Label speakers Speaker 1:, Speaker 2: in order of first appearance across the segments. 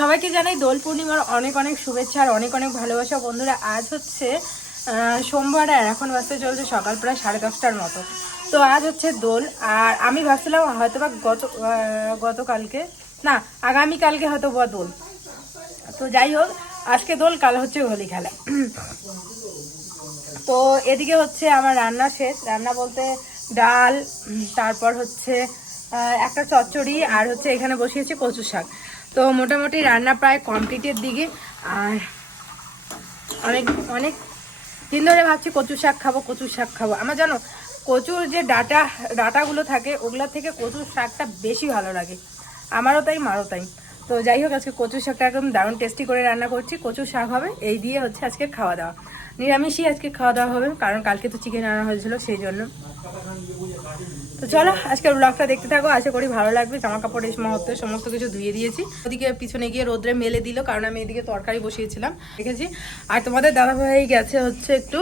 Speaker 1: সবাইকে জানাই দোল পূর্ণিমার অনেক অনেক শুভেচ্ছা আর অনেক অনেক ভালোবাসা। বন্ধুরা, আজ হচ্ছে সোমবার আর এখন বাসতে চলছে সকাল প্রায় সাড়ে দশটার মতো। তো আজ হচ্ছে দোল আর আমি ভাবছিলাম হয়তো বা গত গতকালকে, না, আগামীকালকে হয়তো বা দোল। তো যাই হোক, আজকে দোল, কাল হচ্ছে হোলি খেলা। তো এদিকে হচ্ছে আমার রান্না শেষ। রান্না বলতে ডাল তারপর হচ্ছে একটা চচ্চড়ি আর হচ্ছে এখানে বসিয়েছি কচু শাক তো মোটামুটি রান্না প্রায় কমপ্লিটের দিকে। আর অনেক অনেক দিন ধরে ভাবছি কচু শাক খাব কচু শাক খাব। আমার জানো, কচুর যে ডাটা, ডাটাগুলো থাকে ওগুলোর থেকে কচুর শাকটা বেশি ভালো লাগে। আমারও তাই, মারও তাই। তো যাই হোক, আজকে কচু শাকটা একদম দারুণ টেস্টি করে রান্না করছি। কচু শাক হবে, এই দিয়ে হচ্ছে আজকে খাওয়া দাওয়া। নিরামিষই আজকে খাওয়া দাওয়া হবে, কারণ কালকে তো চিকেন আনা হয়েছিল, সেই জন্য। তো চলো, আজকের ব্লগটা দেখতে থাকো, আশা করি ভালো লাগবে। জামা কাপড় এই মুহূর্তে সমস্ত কিছু ধুয়ে দিয়েছি। ওদিকে পিছনে গিয়ে রোদ্রে মেলে দিল, কারণ আমি এদিকে তরকারি বসিয়েছিলাম, দেখেছি। আর তোমাদের দাদা ভাই গেছে হচ্ছে একটু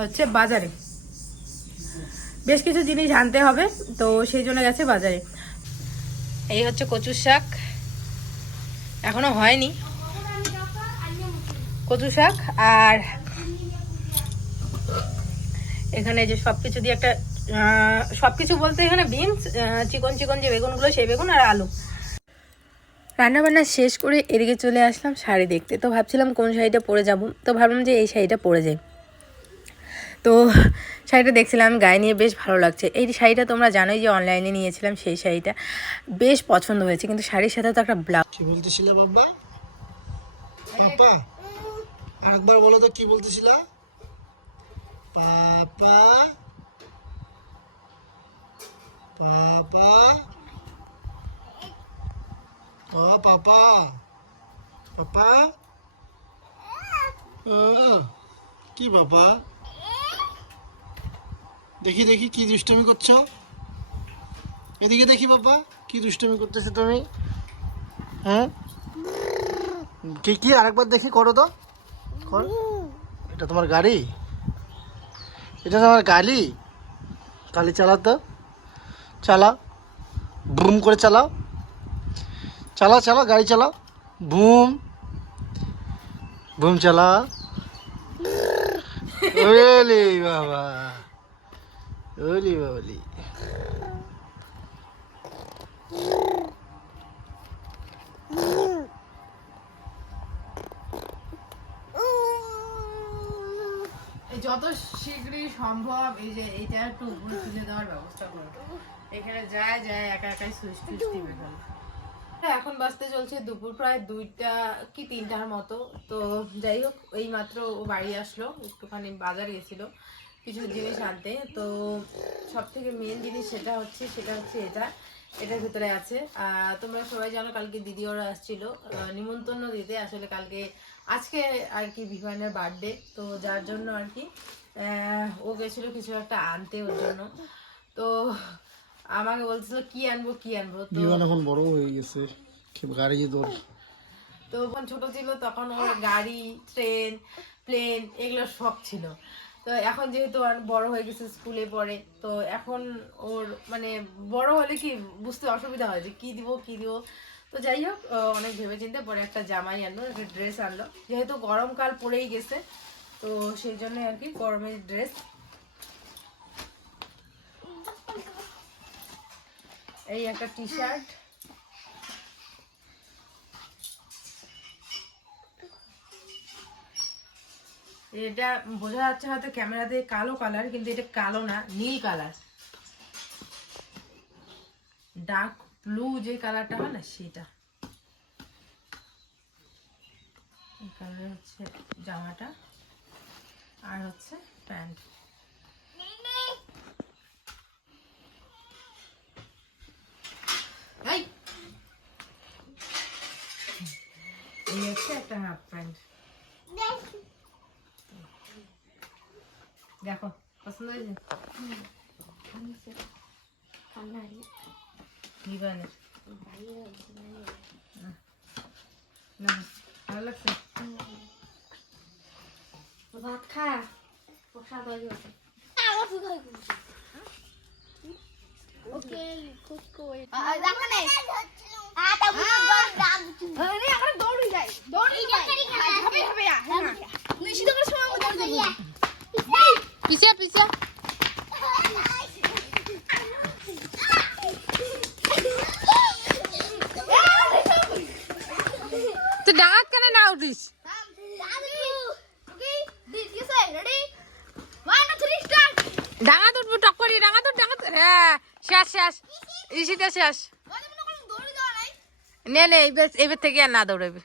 Speaker 1: হচ্ছে বাজারে। বেশ কিছু জিনিস আনতে হবে, তো সেই জন্য গেছে বাজারে। এই হচ্ছে কচুর শাক। এখনও হয়নি। কচু শাক, আর এখানে যে সব কিছু দিয়ে একটা সব কিছু বলতে এখানে বিনস চিকন চিকন যে বেগুনগুলো সেই বেগুন আর আলু। রান্নাবান্না শেষ করে এদিকে চলে আসলাম শাড়ি দেখতে। তো ভাবছিলাম কোন শাড়িটা পরে যাব তো ভাবলাম যে এই শাড়িটা পরে যাই। তো শাড়িটা দেখছিলাম গায়ে নিয়ে বেশ ভালো লাগছে। এই শাড়িটা তোমরা জানোই যে অনলাইনে নিয়েছিলাম সেই শাড়িটা। বেশ পছন্দ হয়েছে কিন্তু শাড়ির সাথে তো একটা ব্লাউজ
Speaker 2: কি বলতেছিলে বাবা? পাপা? আরেকবার বলো তো কি বলতেছিলা? পাপা? পাপা ও পাপা পাপা কি বাবা দেখি দেখি, কি দুষ্টমি করছ? এদিকে দেখি বাবা কি দুষ্টমি করতেছো তুমি? হ্যাঁ? কি কি আরেকবার দেখি, করো তো। এটা তোমার গাড়ি? এটা তোমার গাড়ি? গাড়ি চালাও তো চালাও। বুম করে চালাও। চালা চালাও, গাড়ি চালাও। বুম বুম চালাও। ওলি বাবা। ওলি বাবলি।
Speaker 1: যত শীঘ্রই সম্ভব এই যে এইটা একটু উপরে তুলে দেওয়ার ব্যবস্থা করো। এখানে যায় যায় একা একাই সুইচ টুইচ টিপে ফেলে এখন বাজতে চলছে দুপুর প্রায় দুইটা কি তিনটার মতো। তো যাই হোক এই মাত্র ও বাড়ি আসলো একটুখানি বাজার গেছিল কিছু জিনিস আনতে। তো সব থেকে মেন জিনিস সেটা হচ্ছে সেটা হচ্ছে এটা। এটার ভিতরে আছে। তোমরা সবাই জানো কালকে দিদি ওরা আসছিল। নিমন্ত্রণ দিতে আসলে কালকে আজকে আর কি বিমানের বার্থডে তো যার জন্য আর কি ও গেছিল কিছু একটা আনতে ওর জন্য। তো আমাকে বলছিল কি আনব কি আনব?
Speaker 2: বিমান এখন বড় হয়ে গেছে গাড়ি তোর
Speaker 1: তো যখন ছোট ছিল তখন ওর গাড়ি ট্রেন প্লেন এগুলো শখ ছিল। তো এখন যেহেতু আর বড় হয়ে গেছে, স্কুলে পড়ে, তো এখন ওর মানে বড় হলে কি বুঝতে অসুবিধা হয় যে কি দিব কি দিব? তো যাই হোক অনেক ভেবে চিন্তে পরে একটা জামাই আনলো, একটা ড্রেস আনলো। যেহেতু গরমকাল পড়েই গেছে, তো সেই জন্য আর কি গরমের ড্রেস এই একটা টি শার্ট এটা বোঝা যাচ্ছে হয়তো ক্যামেরাতে কালো কালার কিন্তু এটা কালো না, নীল কালার ডার্ক ব্লু যে কালারটা হয় না, সেটা। কালার হচ্ছে জামাটা, আর হচ্ছে প্যান্ট। এই! হচ্ছে একটা হাফ প্যান্ট দেখো পছন্দ হয়েছে? কি লাগছে? আমরা যাই
Speaker 3: দৌড়ি যাই হবে হবে নিশ্চিত সময় পিছিয়া পিছিয়া।
Speaker 1: তো ডাঙাত কেন না উঠিস? ডাঙাত উঠবো টক করি ডাঙাত ডাঙাত হ্যাঁ শেষ শেষ। ইসিতে শেষ। নে নে এবার থেকে আর না দৌড়াবে।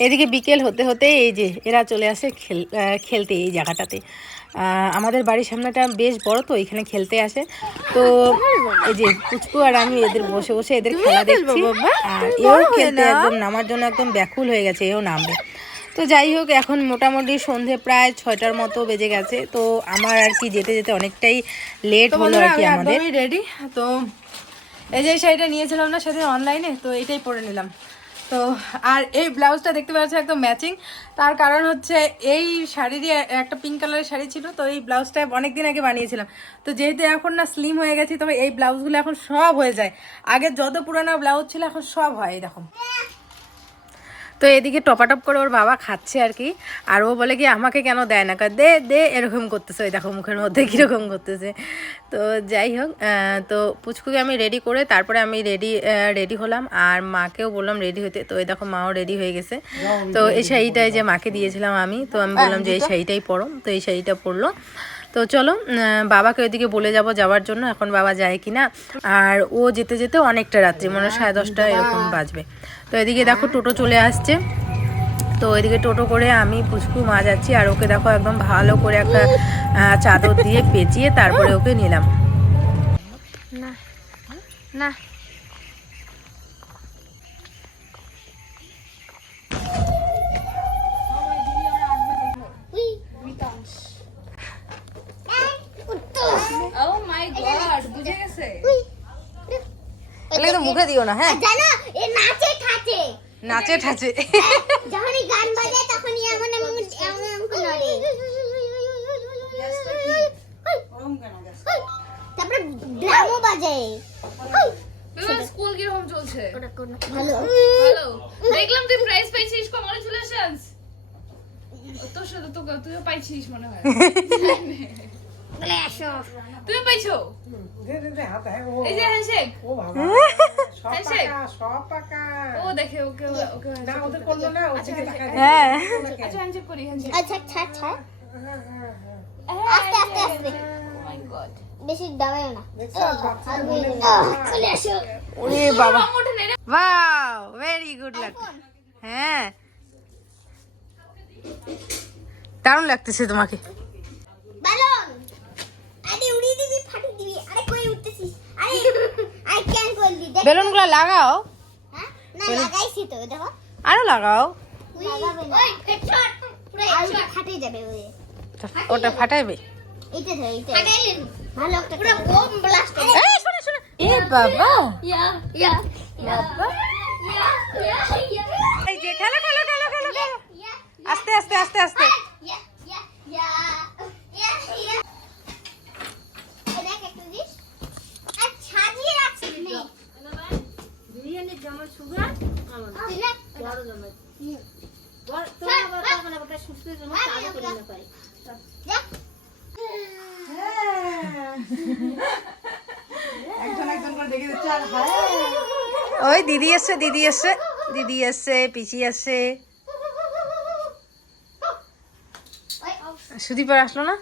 Speaker 1: এদিকে বিকেল হতে হতে এই যে এরা চলে আসে খেল খেলতে এই জায়গাটাতে। আহ, আমাদের বাড়ির সামনেটা বেশ বড় তো এখানে খেলতে আসে। তো এই যে পুচকু আর আমি এদের বসে বসে এদের খেলা দেখছি। আর এও খেলতে একদম নামার জন্য একদম ব্যাকুল হয়ে গেছে এও নামবে। তো যাই হোক এখন মোটামুটি সন্ধে প্রায় ছয়টার মতো বেজে গেছে। তো আমার আর কি যেতে যেতে অনেকটাই লেট হলো আর কি আমাদের। রেডি তো এই যে শাড়িটা নিয়েছিলাম না সেদিন অনলাইনে তো এটাই পরে নিলাম। তো আর এই ব্লাউজটা দেখতে পাচ্ছি একদম ম্যাচিং তার কারণ হচ্ছে এই শাড়িরই একটা পিঙ্ক কালারের শাড়ি ছিল তো এই ব্লাউজটা অনেক দিন আগে বানিয়েছিলাম। তো যেহেতু এখন না স্লিম হয়ে গেছি তবে এই ব্লাউজগুলো এখন সব হয়ে যায়। আগে যত পুরানো ব্লাউজ ছিল এখন সব হয় দেখো তো এদিকে টপাটপ করে ওর বাবা খাচ্ছে আর কি। আর ও বলে কি আমাকে কেন দেয় না? দে দে এরকম করতেছে। ওই দেখো মুখের মধ্যে কীরকম করতেছে। তো যাই হোক তো পুচকুকে আমি রেডি করে তারপরে আমি রেডি রেডি হলাম। আর মাকেও বললাম রেডি হতে তো ওই দেখো মাও রেডি হয়ে গেছে। তো এই শাড়িটাই যে মাকে দিয়েছিলাম আমি তো আমি বললাম যে এই শাড়িটাই পরো। তো এই শাড়িটা পরলো। তো চলো বাবাকে ওইদিকে বলে যাব যাওয়ার জন্য, এখন বাবা যায় কিনা। আর ও যেতে যেতে অনেকটা রাত্রি, মনে সাড়ে দশটা এরকম বাজবে। তো এদিকে দেখো টোটো চলে আসছে। তো এদিকে টোটো করে আমি পুচকু, মা যাচ্ছি, আর ওকে দেখো একদম ভালো করে একটা চাদর দিয়ে পেঁচিয়ে তারপরে ওকে নিলাম। না না। এগুলো কিন্তু মুখে দিও না হ্যাঁ।
Speaker 4: জানো এ নাচে ঠাচে।
Speaker 1: নাচে ঠাচে।
Speaker 4: যখনই গান বাজায় তখনই এমন এমন এমন এমন নড়ে। তারপরে ড্রামও বাজায়
Speaker 3: স্কুল কীরকম চলছে?
Speaker 4: ভালো।
Speaker 3: ভালো। দেখলাম তুই প্রাইজ পাইছিস কংগ্রেচুলেশনস তোর সাথে তো তুইও পাইছিস মনে হয়।
Speaker 4: বলে আসো।
Speaker 3: তুমি পাইছো? এই যে হ্যান্ডশেক হ্যান্ডশেক ও দেখে ওকে ওকে
Speaker 1: হ্যাঁ।
Speaker 3: আচ্ছা হ্যান্ডশেক করি হ্যান্ডশেক
Speaker 4: আচ্ছা আচ্ছা আচ্ছা। আস্তে আস্তে আস্তে।
Speaker 3: মাই গড
Speaker 4: বেশি দাবায় না। চলে আসো।
Speaker 1: ওরে বাবা। ওয়াও ভেরি গুড হ্যাঁ। দারুণ লাগতেছে তোমাকে।
Speaker 4: বালন
Speaker 1: বেলুনগুলো লাগাও।
Speaker 4: হ্যাঁ? না লাগাইছি তো দেখো।
Speaker 1: আরও লাগাও। ওটা ফাটাইবে।
Speaker 4: এইটা ধর এইটা। ফাটাইলেন ভালো একটা পুরো বোম ব্লাস্ট
Speaker 1: এই শোনো শোনো এ বাবা
Speaker 4: ইয়া ইয়া
Speaker 1: বাবা
Speaker 4: ইয়া ইয়া ইয়া
Speaker 1: এই যে খেলো খেলো খেলো খেলো খেলো
Speaker 4: ইয়া
Speaker 1: আস্তে আস্তে আস্তে আস্তে
Speaker 4: ইয়া ইয়া ইয়া ইয়া ইয়া এ দেখ একটু দিস আর ছাজিয়ে রাখছি নেই জামা সুগার আমার বড় জামা। বড় তোমার আবার তখন আবার সুস্থ চালু করে না পাই
Speaker 1: ওই দিদি এসছে দিদি এসছে দিদি এসছে পিচি এসছে। সুদীপার আসলো না?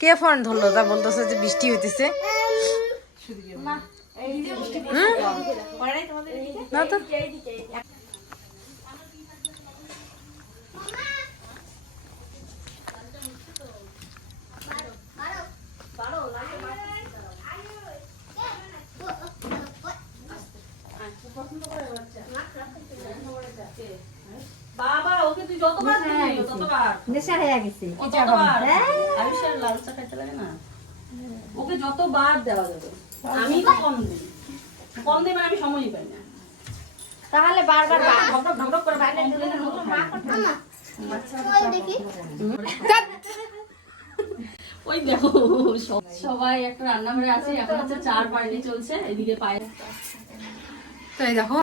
Speaker 1: কে ফোন ধরলো? তা বলতেছে যে বৃষ্টি হইতেছে। না তো?
Speaker 5: বাবা ওকে তুই যতবার দিবি ততবার
Speaker 4: নেশা হয়ে গেছে
Speaker 5: ততবার আয়ুষের লাল চা খাইতে লাগে না? ওকে যতবার দেওয়া যাবে আমি তো কম দিই। কম দিই মানে আমি সময়ই পাই না।
Speaker 4: তাহলে বারবার
Speaker 5: করে বাইরে।
Speaker 4: ওই দেখো।
Speaker 5: সবাই একটা রান্নাঘরে আছে এখন হচ্ছে চার পার্টি চলছে এদিকে পায়ে
Speaker 1: তো এই দেখো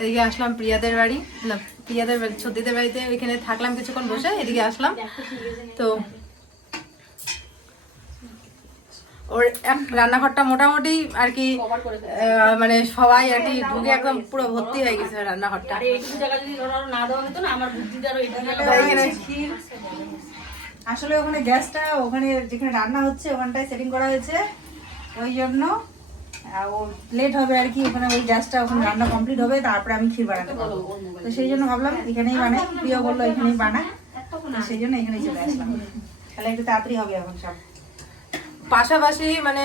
Speaker 1: এদিকে আসলাম প্রিয়াদের বাড়ি না প্রিয়াদের বাড়ি বাড়িতে ওইখানে থাকলাম কিছুক্ষণ বসে এদিকে আসলাম। তো ওর রান্নাঘরটা মোটামুটি আর কি মানে সবাই আর কি ঢুকে একদম পুরো ভর্তি হয়ে গেছে রান্নাঘরটা।
Speaker 6: আসলে ওখানে গ্যাসটা ওখানে যেখানে রান্না হচ্ছে ওখানটায় সেটিং করা হয়েছে। ওই জন্য ও লেট হবে আর কি ওখানে ওই গ্যাসটা ওখানে রান্না কমপ্লিট হবে তারপরে আমি ক্ষীর বানাতে পারব। তো সেই জন্য ভাবলাম এখানেই বানাই প্রিয় বলল এখানেই বানাই সেই জন্য এখানেই চলে আসলাম। তাহলে একটু তাড়াতাড়ি হবে এখন সব।
Speaker 1: পাশাপাশি মানে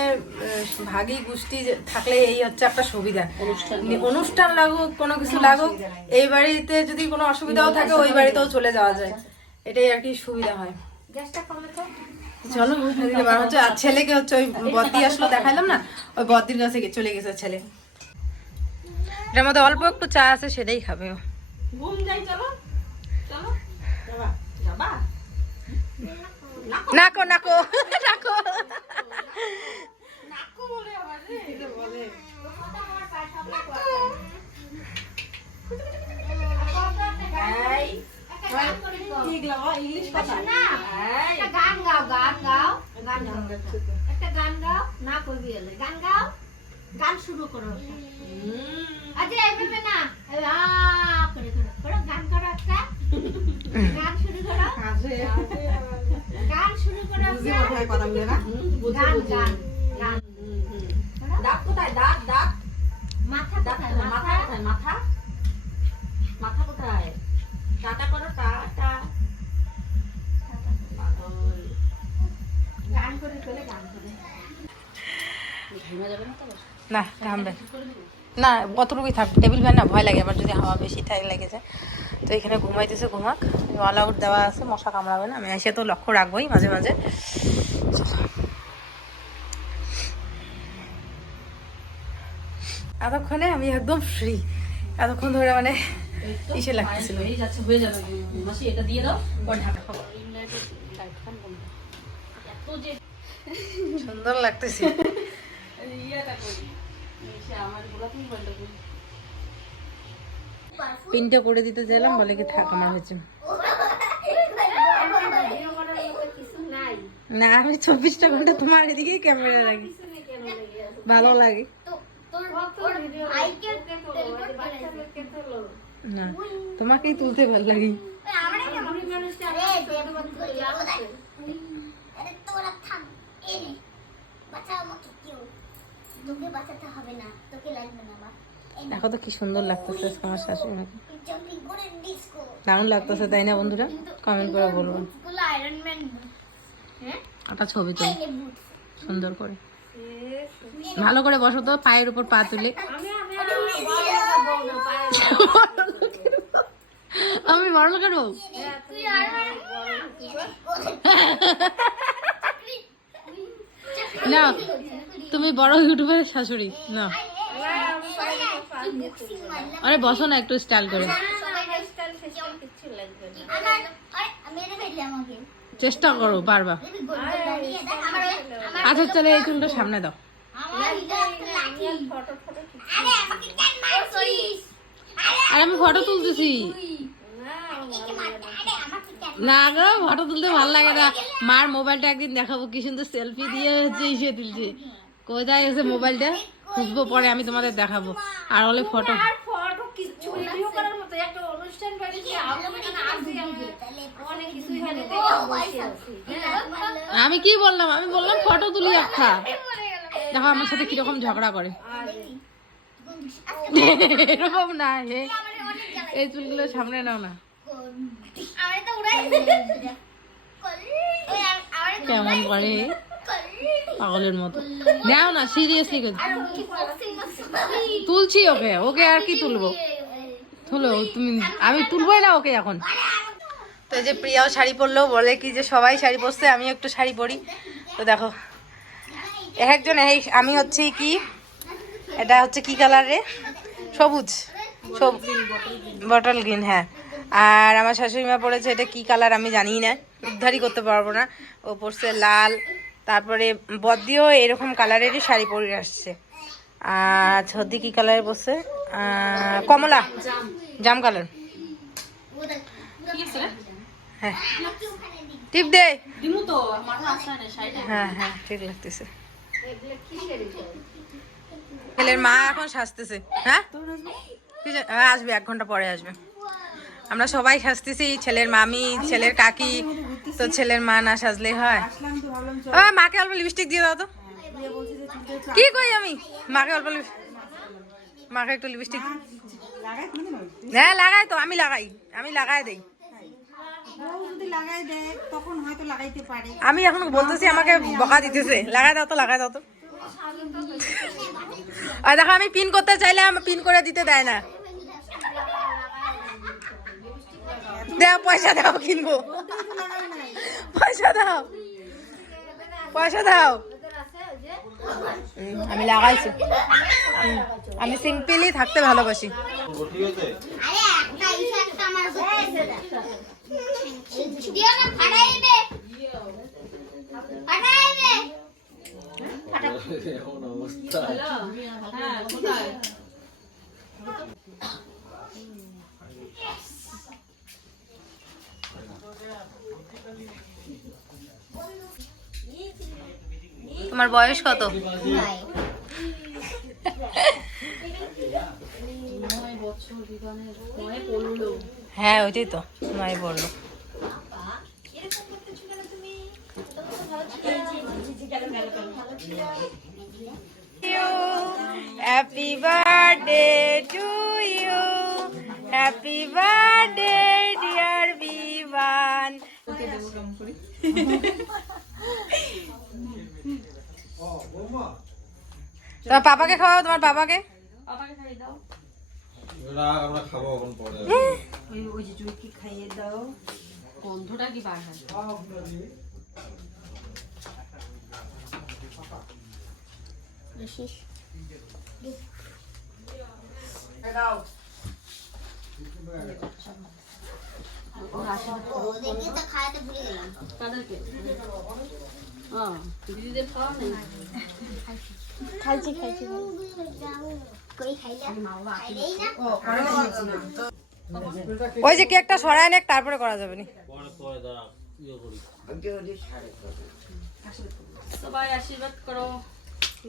Speaker 1: ভাগী গোষ্ঠী যে থাকলে এই হচ্ছে একটা সুবিধা। অনুষ্ঠান লাগুক। কোনো কিছু লাগুক এই বাড়িতে যদি কোনো অসুবিধাও থাকে ওই বাড়িতেও চলে যাওয়া যায়। এটাই আর কি সুবিধা হয়। চলো হচ্ছে আর ছেলেকে হচ্ছে ওই আসলো দেখাইলাম না ওই কাছে চলে গেছে ছেলে। এটার মধ্যে অল্প একটু চা আছে সেটাই খাবে ও।
Speaker 5: ঘুম যাই চলো। চলো। যাবা যাবা।
Speaker 1: নাকো। নাকো নাকো
Speaker 4: একটা গান গাও গান গাও। গান গাও একটা গান গাও না কবি গান গাও। গান শুরু করো আচ্ছা এইভাবে না। আ করে করো করো গান করো একটা। গান শুরু করো। গান শুরু করো একটা।
Speaker 6: কথা বলে না?
Speaker 4: গান গান গান।
Speaker 5: দাঁত কোথায়? দাঁত দাঁত
Speaker 4: মাথা কোথায়?
Speaker 5: কোথায়? মাথা কোথায়? মাথা? মাথা কোথায়? টাটা করো টাটা।
Speaker 4: গান করে চলে গান করে।
Speaker 5: ঘুমা যাবে না তো?
Speaker 1: না থামবে। না অতটুকুই থাক টেবিল ফ্যান না ভয় লাগে আবার যদি হাওয়া বেশি টাইম লেগে যায়। তো এখানে ঘুমাইতেছে ঘুমাক। অল আউট দেওয়া আছে মশা কামড়াবে না। আমি এসে তো লক্ষ্য রাখবোই মাঝে মাঝে। এতক্ষণে আমি একদম ফ্রি এতক্ষণ ধরে মানে ইসে লাগতেছিল।
Speaker 5: হয়ে যাবে। মাসি এটা দিয়ে দাও ঢাকা
Speaker 1: সুন্দর লাগতেছে। পিনটা করে দিতে চাইলাম, বলে কি থাক আমার হয়েছে। না, আমি চব্বিশটা ঘণ্টা তোমার এদিকেই ক্যামেরা রাখি। ভালো লাগে। না, তোমাকেই তুলতে ভালো লাগে।
Speaker 4: তোরা এই, বাঁচাও আমাকে কেউ। তোকে বাঁচাতে হবে না তোকে লাগবে না বা
Speaker 1: দেখো তো কি সুন্দর লাগতেছে আমার শাশুড়ি মাকে দারুণ লাগতেছে তাই না বন্ধুরা কমেন্ট করে বলব
Speaker 4: হ্যাঁ
Speaker 1: একটা ছবি
Speaker 4: তো
Speaker 1: সুন্দর করে ভালো করে বসো তো পায়ের উপর পা তুলে আমি বড় লোকের বউ না তুমি বড় ইউটিউবারের শাশুড়ি। না। আরে বসো না, একটু স্টাইল করে। চেষ্টা করো
Speaker 4: আমার
Speaker 1: আচ্ছা চলে এই চুলটা সামনে দাও।
Speaker 4: আরে
Speaker 1: আমি ফটো তুলতেছি। না গো, ফটো তুলতে ভালো লাগে না। মার মোবাইলটা একদিন দেখাবো, কি সুন্দর সেলফি দিয়ে হচ্ছে তুলছে। কোথায় এসে মোবাইলটা? খুঁজবো পরে আমি তোমাদের দেখাবো। আর হলে ফটো
Speaker 3: ফটো কিচ্ছু ভিডিও করার মতো একটা অনুষ্ঠান বাড়িতে আমরা এখানে আসি আমরা অনেক কিছুই হয় আছি
Speaker 1: আমি কি বললাম? আমি বললাম ফটো তুলি একটা দেখো আমার সাথে কীরকম ঝগড়া করে। এরকম না হে। এই চুলগুলো সামনে নাও না। কেমন করে? পাগলের মতো। নাও না সিরিয়াসলি তুলছি ওকে ওকে আর কি তুলবো? তুলো তুমি আমি তুলবোই না ওকে এখন। তো যে প্রিয়াও শাড়ি পরলো বলে কি যে সবাই শাড়ি পরছে আমি একটু শাড়ি পরি। তো দেখো এক একজন এই আমি হচ্ছে কি? এটা হচ্ছে কি কালার রে? সবুজ। সব বটল গ্রিন হ্যাঁ। আর আমার শাশুড়ি মা পড়েছে এটা কি কালার আমি জানি না। উদ্ধারই করতে পারব না। ও পড়ছে লাল। তারপরে বদ্দিও এরকম কালারেরই শাড়ি পরে আসছে। আর ছর্দি কি কালারের বসে কমলা। জাম কালার? হ্যাঁ। টিপ দে। হ্যাঁ হ্যাঁ ঠিক লাগতেছে। ছেলের মা এখন সাজতেছে। হ্যাঁ? হ্যাঁ, আসবে এক ঘণ্টা পরে আসবে। আমরা সবাই সাজতেছি ছেলের মামি, ছেলের কাকি, তো ছেলের মা না সাজলে হয়। ও, মাকে অল্প লিপস্টিক দিয়ে দাও তো। কি কই আমি? মাকে অল্প লিপ- মাকে একটু লিপস্টিক হ্যাঁ লাগাই তো, আমি লাগাই আমি লাগাই দেই। আমি এখন বলতেছি, আমাকে বকা দিতেছে। লাগাই দাও তো, লাগাই দাও তো। আর দেখো, আমি পিন করতে চাইলে পিন করে দিতে দেয় না। দাও পয়সা দাও কিনবো। পয়সা দাও। পয়সা দাও। আমি লাগাইছি। আমি সিম্পলি থাকতে ভালোবাসি।
Speaker 4: আরে একটা ইসা একটা আমার করতে দিও না ফাটাইবে ফাটাইবে
Speaker 5: হ্যাঁ কোথায়
Speaker 1: তোমার বয়স কত? হ্যাঁ ওইটাই তো নয় বলল happy birthday to you happy birthday dear Biban তোমার পাপাকে খাওয়াও তোমার পাপাকে?
Speaker 5: পাপাকে খাইয়ে দাও।
Speaker 7: আমরা খাব এখন পরে।
Speaker 6: ওই ওই যে চুলকি খাইয়ে দাও।
Speaker 5: গন্ধটা কি বার হয়?
Speaker 4: খাইছি খাইছি
Speaker 1: ওই যে কেকটা সরায় নেক তারপরে করা যাবে নি।
Speaker 7: ইয়ে
Speaker 5: সবাই আশীর্বাদ করো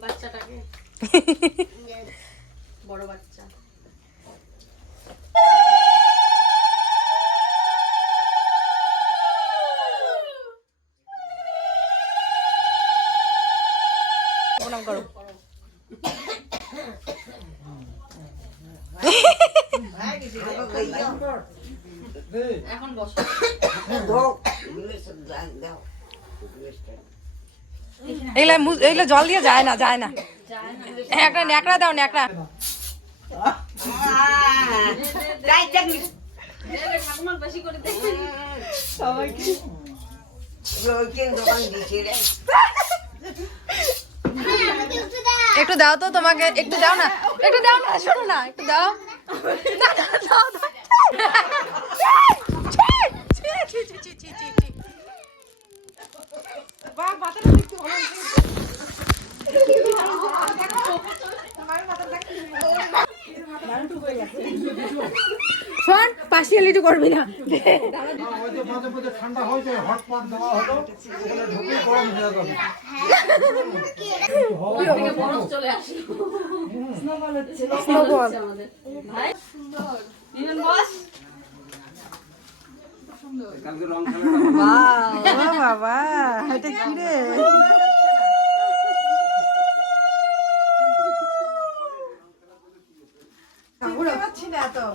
Speaker 5: বাচ্চাটাকে। বড় বাচ্চা।
Speaker 1: প্রণাম করো
Speaker 5: এখন বসো।
Speaker 1: এগুলা মু- এগুলা জল দিয়ে যায় না যায় না। একটা ন্যাকড়া দাও ন্যাকড়া।
Speaker 5: ঠাকুমার বেশি করে দে
Speaker 4: আমাকে উঠে দাও
Speaker 1: একটু দাও তো তোমাকে, একটু দাও না, একটু দাও না, শোনো না, একটু দাও। শোন পার্সিয়ালিটি করবি না
Speaker 2: ওই মাঝে মাঝে ঠান্ডা হয়েছে হটপট দেওয়া হলো ওখানে ঢুকে গরম হয়ে যাবে
Speaker 6: বাবা এটা কি রে? বুঝতে না তো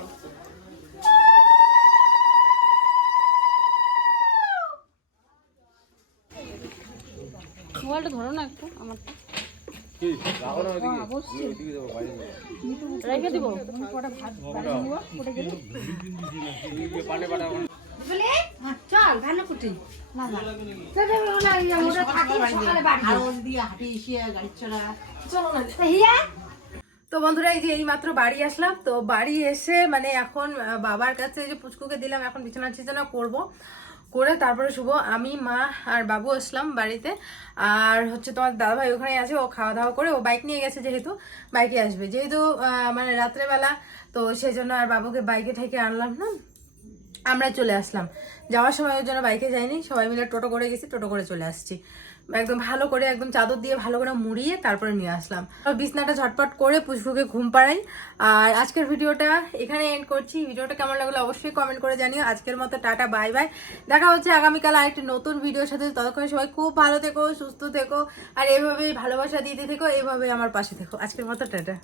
Speaker 5: মোবাইলটা ধরো না একটু আমারটা। রেখে দিব।
Speaker 6: চল ধানে কুটি আর ওর দিয়ে হাঁটে এসে গাড়ি চড়া।
Speaker 1: তো বন্ধুরা এই যে এই মাত্র বাড়ি আসলাম। তো বাড়ি এসে মানে এখন বাবার কাছে যে পুচকুকে দিলাম এখন বিছানা টিছানা করব। করে তারপরে শুভ, আমি, মা আর বাবু আসলাম বাড়িতে। আর হচ্ছে তোমার দাদাভাই ওখানে আছে, ও খাওয়া দাওয়া করে, ও বাইক নিয়ে গেছে যেহেতু বাইকে আসবে। যেহেতু মানে রাত্রেবেলা, তো সেই জন্য আর বাবুকে বাইকে থেকে আনলাম না, আমরা চলে আসলাম। যাওয়ার সময় ওর জন্য বাইকে যাইনি, সবাই মিলে টোটো করে গেছি, টোটো করে চলে আসছি। একদম ভালো করে, একদম চাদর দিয়ে ভালো করে মুড়িয়ে তারপরে নিয়ে আসলাম। বিছনাটা ঝটপট করে পুষ্পকে ঘুম পাড়াই। আর আজকের ভিডিওটা এখানে এন্ড করছি। ভিডিওটা কেমন লাগল অবশ্যই কমেন্ট করে জানিও। আজকের মতো টাটা বাই বাই দেখা হচ্ছে আগামীকাল আরেকটি নতুন ভিডিওর সাথে। ততক্ষণ সবাই খুব ভালো থেকো, সুস্থ থেকো। আর এভাবেই ভালোবাসা দিতে থেকো এভাবেই আমার পাশে থেকো। আজকের মতো টাটা।